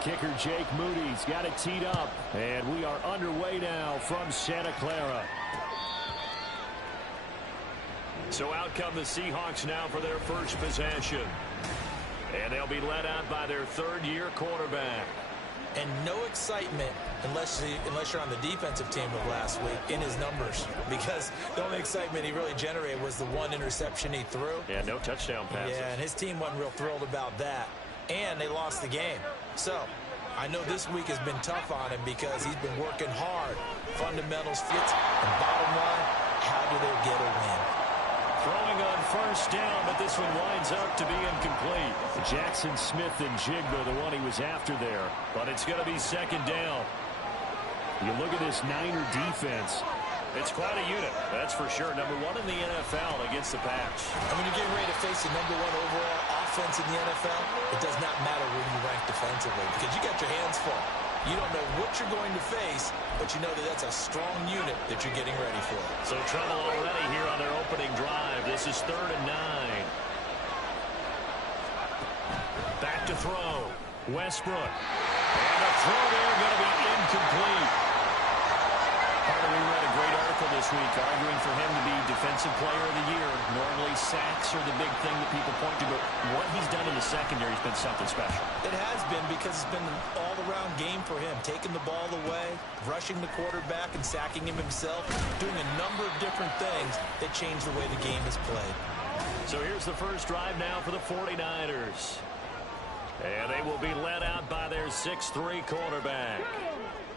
kicker Jake Moody's got it teed up. And we are underway now from Santa Clara. So out come the Seahawks now for their first possession. And they'll be led out by their third-year quarterback. And no excitement unless you're on the defensive team of last week in his numbers, because the only excitement he really generated was the one interception he threw. Yeah, no touchdown passes. Yeah, and his team wasn't real thrilled about that. And they lost the game. So I know this week has been tough on him because he's been working hard. Fundamentals fits, and bottom line, how do they get a win? Throwing on first down, but this one winds up to be incomplete. Jackson Smith and Jigba, the one he was after there. But it's going to be second down. You look at this Niner defense. It's quite a unit, that's for sure. Number one in the NFL against the pass. And when you're getting ready to face the number one overall offense in the NFL, it does not matter where you rank defensively because you got your hands full. You don't know what you're going to face, but you know that that's a strong unit that you're getting ready for. So trouble already here on their opening drive. This is 3rd and 9. Back to throw. Westbrook. And a throw there going to be incomplete. We read a great article this week arguing for him to be Defensive Player of the Year. Normally sacks are the big thing that people point to, but what he's done in the secondary has been something special. It has been because it's been an all-around game for him, taking the ball away, rushing the quarterback and sacking him himself, doing a number of different things that change the way the game is played. So here's the first drive now for the 49ers. And they will be led out by their 6'3" quarterback.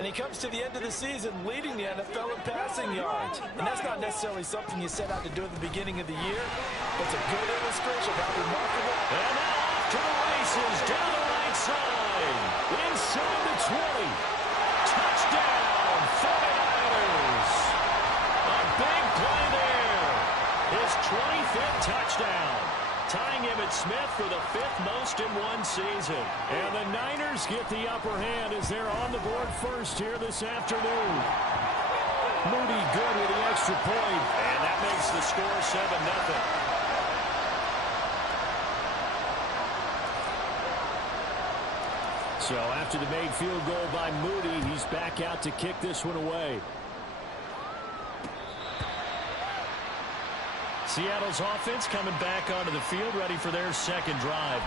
And he comes to the end of the season leading the NFL in passing yards. And that's not necessarily something you set out to do at the beginning of the year. It's a good illustration of how remarkable. And now off to the races, down the right side. Inside the 20. Touchdown, 49ers. A big play there. His 25th touchdown. Tying Emmitt Smith for the 5th most in one season. And the Niners get the upper hand as they're on the board first here this afternoon. Moody good with the extra point. And that makes the score 7-0. So after the made field goal by Moody, he's back out to kick this one away. Seattle's offense coming back onto the field, ready for their second drive.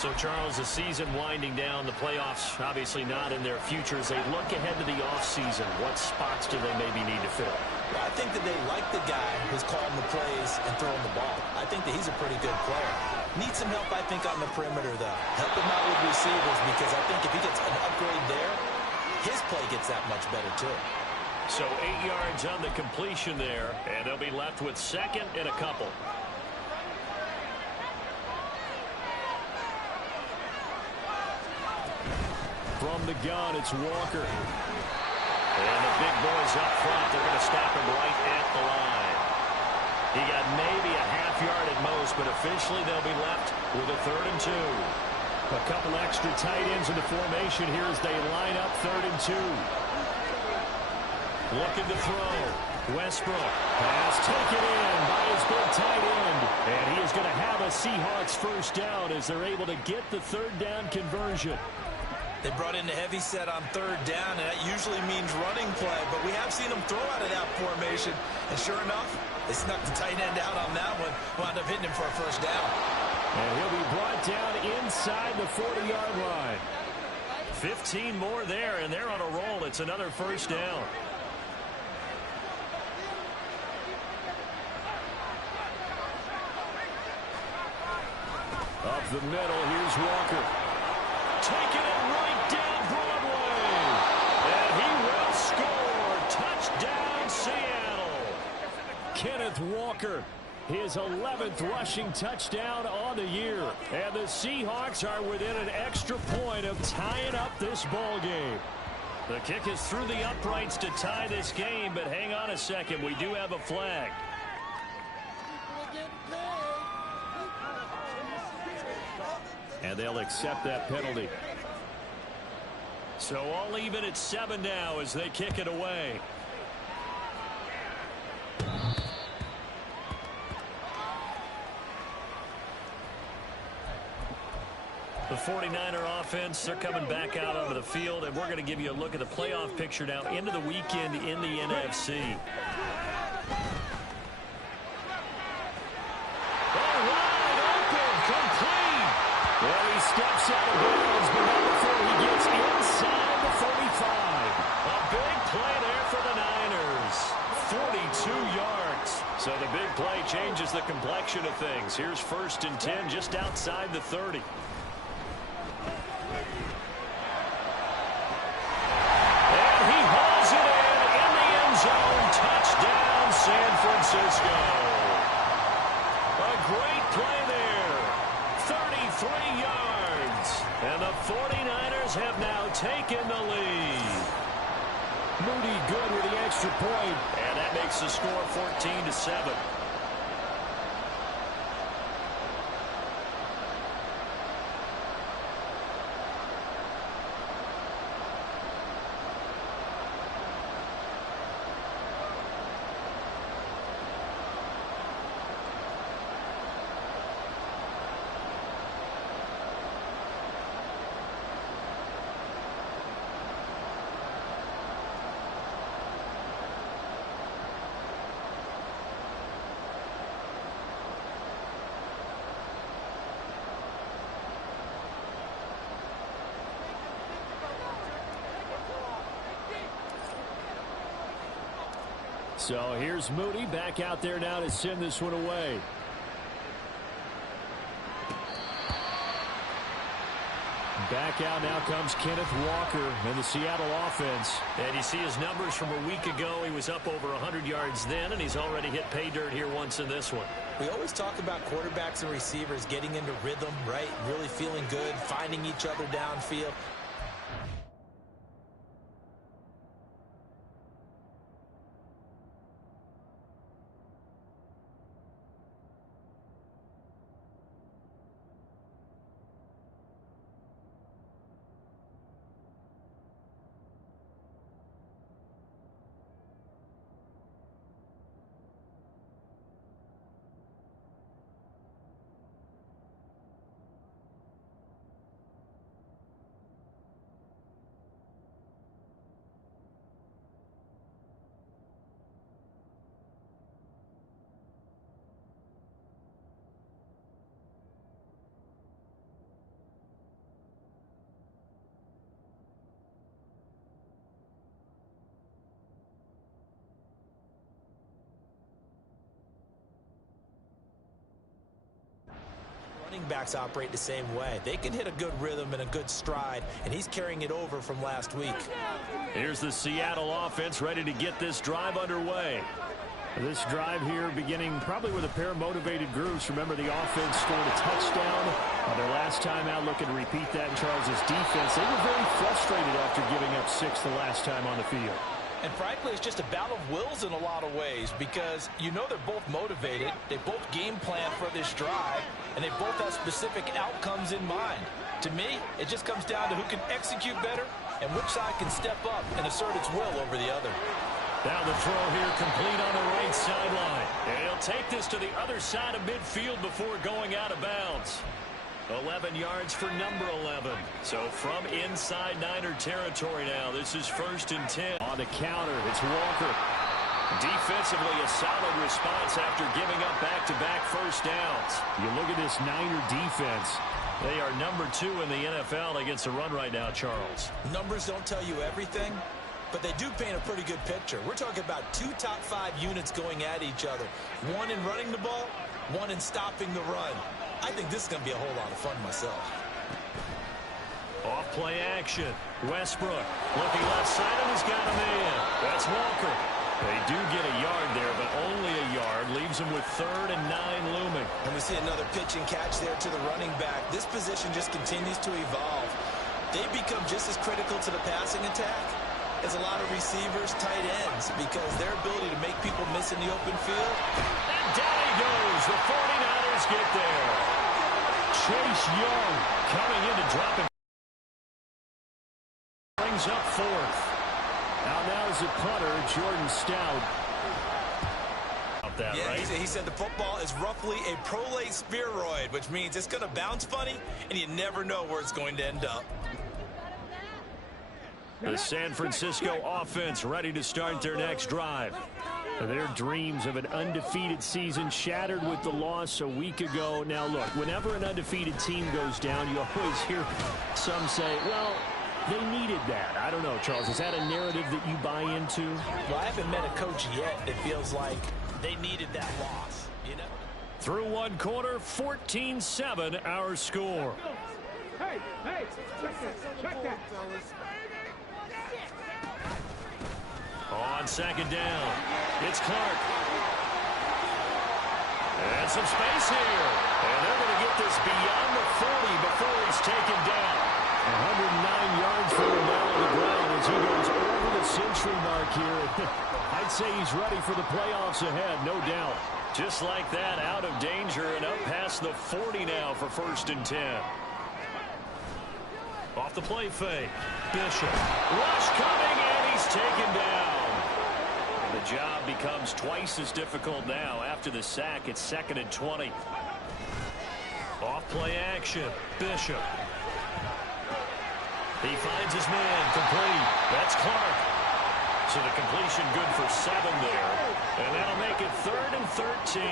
So, Charles, the season winding down, the playoffs obviously not in their future. As they look ahead to the offseason, what spots do they maybe need to fill? Well, I think that they like the guy who's calling the plays and throwing the ball. I think that he's a pretty good player. Needs some help, I think, on the perimeter, though. Help him out with receivers because I think if he gets an upgrade there, his play gets that much better, too. So 8 yards on the completion there, and they'll be left with second and a couple. From the gun, it's Walker. And the big boys up front, they're going to stop him right at the line. He got maybe a half yard at most, but officially they'll be left with a 3rd and 2. A couple extra tight ends in the formation here as they line up 3rd and 2. Looking to throw. Westbrook. Pass taken in by his big tight end. And he is going to have a Seahawks first down as they're able to get the 3rd down conversion. They brought in the heavy set on 3rd down, and that usually means running play. But we have seen them throw out of that formation. And sure enough, they snuck the tight end out on that one. Wound up hitting him for a first down. And he'll be brought down inside the 40-yard line. 15 more there, and they're on a roll. It's another first down. Up the middle, here's Walker. Taking it right down Broadway. And he will score. Touchdown, Seattle. Kenneth Walker, his 11th rushing touchdown on the year. And the Seahawks are within an extra point of tying up this ball game. The kick is through the uprights to tie this game, but hang on a second. We do have a flag. And they'll accept that penalty. So all even at 7 now as they kick it away. The 49er offense, they're coming back out onto the field, and we're going to give you a look at the playoff picture now into the weekend in the NFC. Well, he steps out of bounds, but not before he gets inside the 45. A big play there for the Niners. 42 yards. So the big play changes the complexion of things. Here's 1st and 10 just outside the 30. And he hauls it in the end zone. Touchdown, San Francisco. A great play there. 33 yards. And the 49ers have now taken the lead. Moody good with the extra point. And that makes the score 14-7. So here's Moody back out there now to send this one away. Back out now comes Kenneth Walker and the Seattle offense. And you see his numbers from a week ago. He was up over 100 yards then, and he's already hit pay dirt here once in this one. We always talk about quarterbacks and receivers getting into rhythm, right? Really feeling good, finding each other downfield. Running backs operate the same way. They can hit a good rhythm and a good stride, and he's carrying it over from last week. Here's the Seattle offense ready to get this drive underway. This drive here beginning probably with a pair of motivated groups. Remember, the offense scored a touchdown on their last time out. Looking to repeat that in Charles' defense. They were very frustrated after giving up 6 the last time on the field. And frankly, it's just a battle of wills in a lot of ways because you know they're both motivated. They both game plan for this drive, and they both have specific outcomes in mind. To me, it just comes down to who can execute better and which side can step up and assert its will over the other. Now the throw here complete on the right sideline. And he'll take this to the other side of midfield before going out of bounds. 11 yards for number 11. So from inside Niner territory now, this is 1st and 10. On the counter, it's Walker. Defensively, a solid response after giving up back-to-back first downs. You look at this Niner defense. They are number 2 in the NFL against the run right now, Charles. Numbers don't tell you everything, but they do paint a pretty good picture. We're talking about 2 top 5 units going at each other. One in running the ball, one in stopping the run. I think this is going to be a whole lot of fun myself. Off play action. Westbrook looking left side, and he's got him in. That's Walker. They do get a yard there, but only a yard. Leaves them with 3rd and 9 looming. And we see another pitch and catch there to the running back. This position just continues to evolve. They become just as critical to the passing attack as a lot of receivers, tight ends, because their ability to make people miss in the open field. And down he goes. The 49ers get there. Chase Young coming in to drop it. Brings up 4th. Now is a punter, Jordan Stout. that, yeah, right? He said the football is roughly a prolate spheroid, which means it's going to bounce funny, and you never know where it's going to end up. The San Francisco offense ready to start their next drive. Their dreams of an undefeated season shattered with the loss a week ago. Now, look, whenever an undefeated team goes down, you always hear some say, well, they needed that. I don't know, Charles. Is that a narrative that you buy into? Well, I haven't met a coach yet that feels like they needed that loss, you know? Through one quarter, 14-7 our score. Hey, check that. On second down, it's Clark. And some space here. And they're going to get this beyond the 40 before he's taken down. 109 yards for him now on the ground as he goes over the century mark here. I'd say he's ready for the playoffs ahead, no doubt. Just like that, out of danger and up past the 40 now for 1st and 10. Off the play fake. Bishop. Rush coming, and he's taken down. The job becomes twice as difficult now. After the sack, it's 2nd and 20. Off play action. Bishop. He finds his man. Complete. That's Clark. So the completion good for 7 there. And that'll make it 3rd and 13.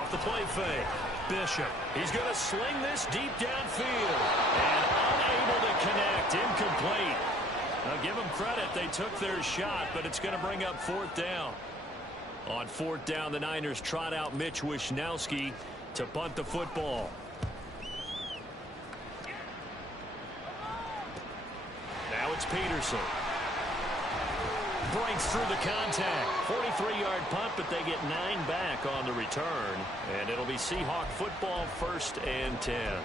Off the play fake. Bishop. He's going to sling this deep downfield. And unable to connect. Incomplete. Now give them credit. They took their shot, but it's going to bring up 4th down. On 4th down, the Niners trot out Mitch Wishnowsky to punt the football. Now it's Peterson. Breaks through the contact. 43-yard punt, but they get 9 back on the return. And it'll be Seahawk football, 1st and 10.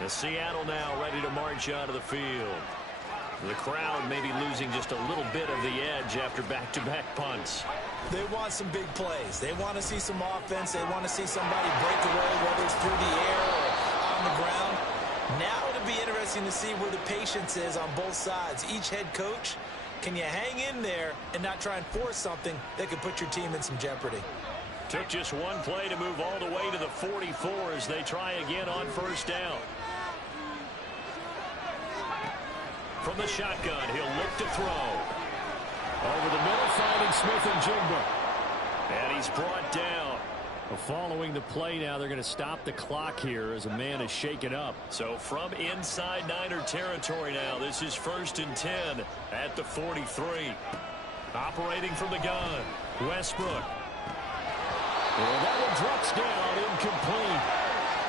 The Seattle now ready to march out of the field. The crowd may be losing just a little bit of the edge after back-to-back punts. They want some big plays. They want to see some offense. They want to see somebody break away, whether it's through the air or on the ground. Now it'll be interesting to see where the patience is on both sides. Each head coach, can you hang in there and not try and force something that could put your team in some jeopardy? Took just one play to move all the way to the 44 as they try again on 1st down. From the shotgun, he'll look to throw. Over the middle, finding Smith-Njigba. And he's brought down. Following the play now, they're going to stop the clock here as a man is shaken up. So from inside Niner territory now, this is 1st and 10 at the 43. Operating from the gun, Westbrook. Well, that one drops down, incomplete.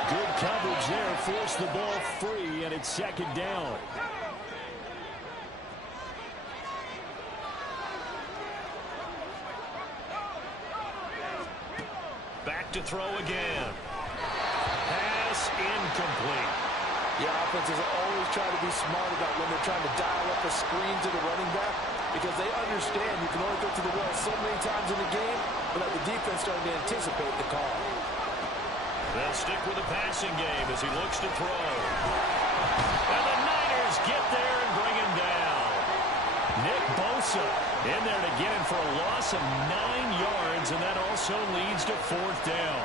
Good coverage there, forced the ball free, and it's 2nd down. Back to throw again. Pass incomplete. Yeah, offenses are always trying to be smart about when they're trying to dial up a screen to the running back because they understand you can only go to the well so many times in the game, but the defense starting to anticipate the call. They'll stick with the passing game as he looks to throw. And the Niners get there and bring him down. Nick Bosa in there to get him for a loss of 9 yards, and that also leads to 4th down.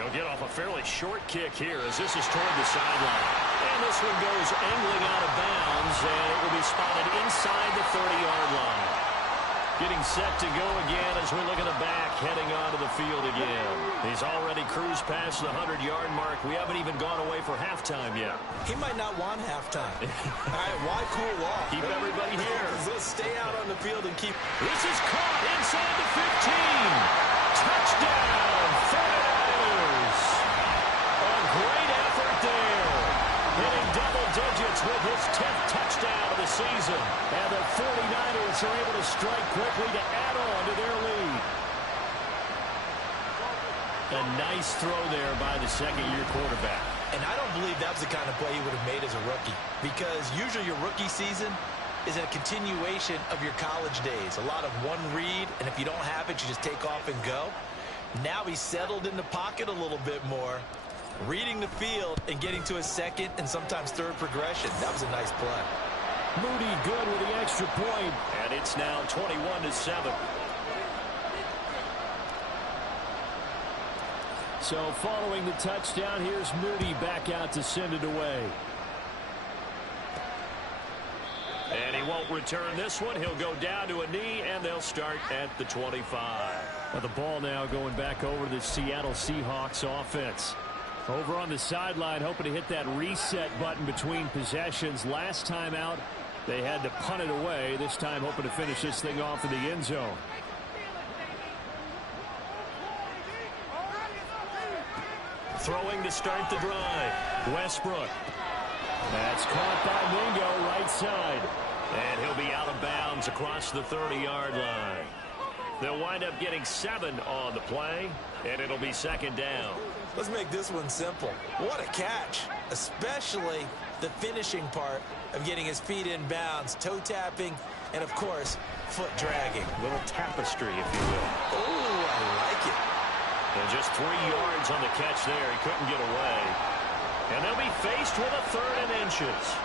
He'll get off a fairly short kick here as this is toward the sideline. And this one goes angling out of bounds, and it will be spotted inside the 30-yard line. Getting set to go again as we look at the back, heading onto the field again. He's already cruised past the 100-yard mark. We haven't even gone away for halftime yet. He might not want halftime. All right, why cool off? Keep everybody here. Let's stay out on the field and keep... This is caught inside the 15. Touchdown, 49ers. A great effort there. Hitting double digits with his 10th touchdown of the season. And the 49ers are able to strike quickly to add on to their lead. A nice throw there by the second-year quarterback. And I don't believe that was the kind of play he would have made as a rookie. Because usually your rookie season is a continuation of your college days. A lot of one read, and if you don't have it, you just take off and go. Now he's settled in the pocket a little bit more, reading the field and getting to his second and sometimes third progression. That was a nice play. Moody good with the extra point, and it's now 21-7. So following the touchdown, here's Moody back out to send it away. And he won't return this one. He'll go down to a knee, and they'll start at the 25. Well, the ball now going back over to the Seattle Seahawks offense. Over on the sideline, hoping to hit that reset button between possessions. Last time out, they had to punt it away. This time, hoping to finish this thing off in the end zone. Throwing to start the drive. Westbrook. That's caught by Mingo right side. And he'll be out of bounds across the 30-yard line. They'll wind up getting 7 on the play, and it'll be second down. Let's make this one simple. What a catch, especially the finishing part of getting his feet in bounds, toe tapping, and, of course, foot dragging. Little tapestry, if you will. Oh, I like it. And just 3 yards on the catch there. He couldn't get away. And they'll be faced with a 3rd and inches.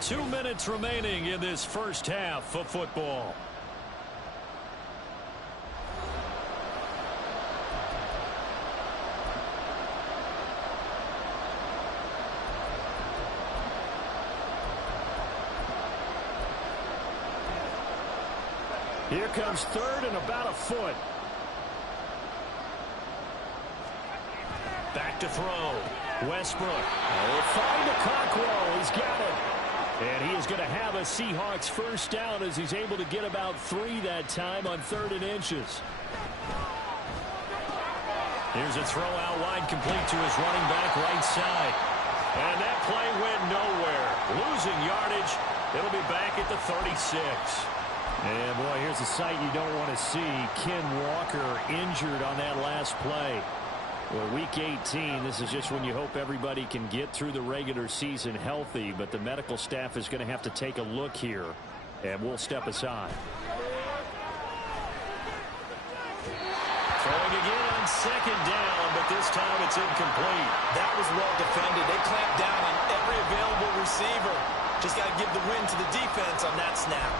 Two minutes remaining in this first half of football. Here comes 3rd and about a foot. Back to throw. Westbrook. Will find a Cockrell. He's got it. And he is going to have a Seahawks first down as he's able to get about 3 that time on 3rd and inches. Here's a throw out wide, complete to his running back right side. And that play went nowhere. Losing yardage. It'll be back at the 36. And, boy, here's a sight you don't want to see. Ken Walker injured on that last play. Well, week 18, this is just when you hope everybody can get through the regular season healthy, but the medical staff is going to have to take a look here, and we'll step aside. Throwing again on second down, but this time it's incomplete. That was well defended. They clamped down on every available receiver. Just got to give the win to the defense on that snap.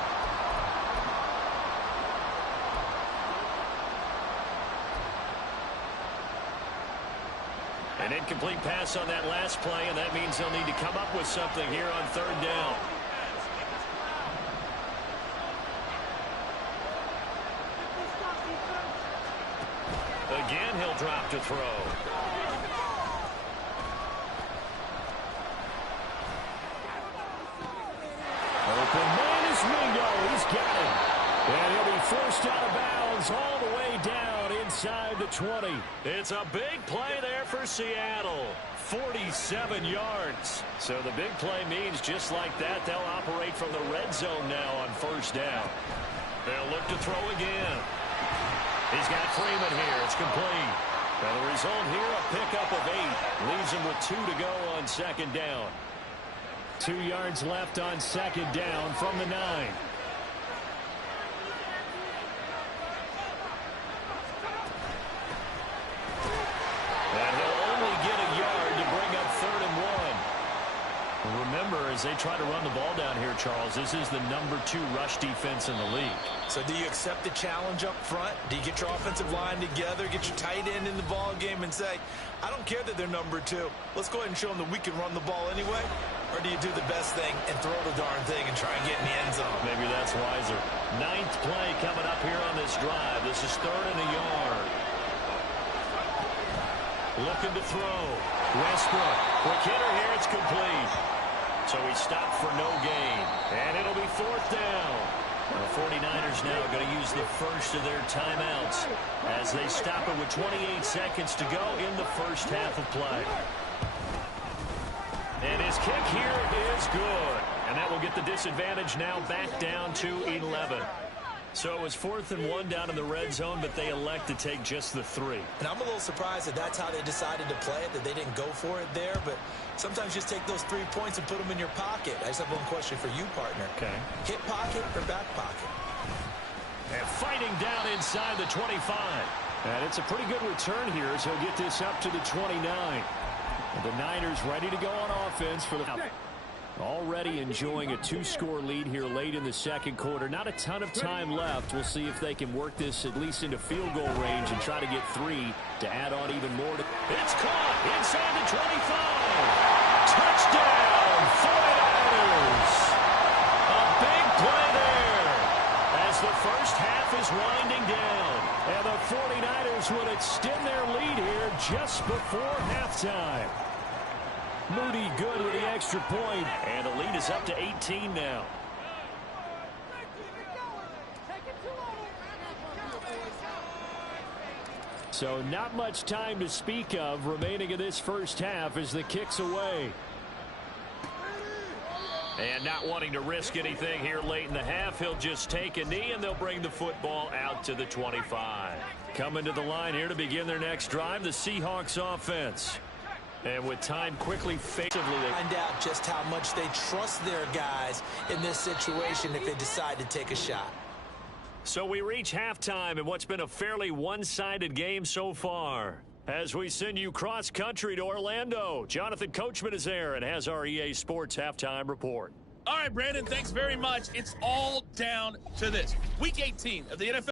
An incomplete pass on that last play, and that means they'll need to come up with something here on 3rd down. Again, he'll drop to throw. Open man is Mingo. He's got it. And he'll be forced out of bounds all the way down inside the 20. It's a big play there for Seattle. 47 yards. So the big play means just like that, they'll operate from the red zone now on 1st down. They'll look to throw again. He's got Freeman here. It's complete. Now the result here, a pickup of 8. Leaves him with 2 to go on 2nd down. 2 yards left on 2nd down from the 9. And he'll only get a yard to bring up 3rd and 1. Remember, as they try to run the ball down here, Charles, this is the number 2 rush defense in the league. So do you accept the challenge up front? Do you get your offensive line together, get your tight end in the ball game and say, I don't care that they're number 2. Let's go ahead and show them that we can run the ball anyway? Or do you do the best thing and throw the darn thing and try and get in the end zone? Maybe that's wiser. 9th play coming up here on this drive. This is 3rd and a yard. Looking to throw. Westbrook. Quick hitter here. It's complete. So he stopped for no gain. And it'll be 4th down. The 49ers now going to use the first of their timeouts as they stop it with 28 seconds to go in the first half of play. And his kick here is good. And that will get the disadvantage now back down to 11. So it was 4th and 1 down in the red zone, but they elect to take just the 3. And I'm a little surprised that that's how they decided to play it, that they didn't go for it there. But sometimes just take those 3 points and put them in your pocket. I just have one question for you, partner. Okay. Hip pocket or back pocket? And fighting down inside the 25. And it's a pretty good return here as he'll get this up to the 29. And the Niners ready to go on offense for the... Already enjoying a 2-score lead here late in the second quarter. Not a ton of time left. We'll see if they can work this at least into field goal range and try to get 3 to add on even more. It's caught inside the 25. Touchdown, 49ers. A big play there as the first half is winding down. And the 49ers would extend their lead here just before halftime. Moody good with the extra point, and the lead is up to 18 now. So not much time to speak of remaining in this first half as the kick's away. And not wanting to risk anything here late in the half, he'll just take a knee, and they'll bring the football out to the 25. Coming to the line here to begin their next drive, the Seahawks offense. And with time quickly find out just how much they trust their guys in this situation if they decide to take a shot. So we reach halftime in what's been a fairly one-sided game so far. As we send you cross-country to Orlando, Jonathan Coachman is there and has our EA Sports halftime report. All right, Brandon, thanks very much. It's all down to this. Week 18 of the NFL.